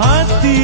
हाथी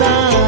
cantar.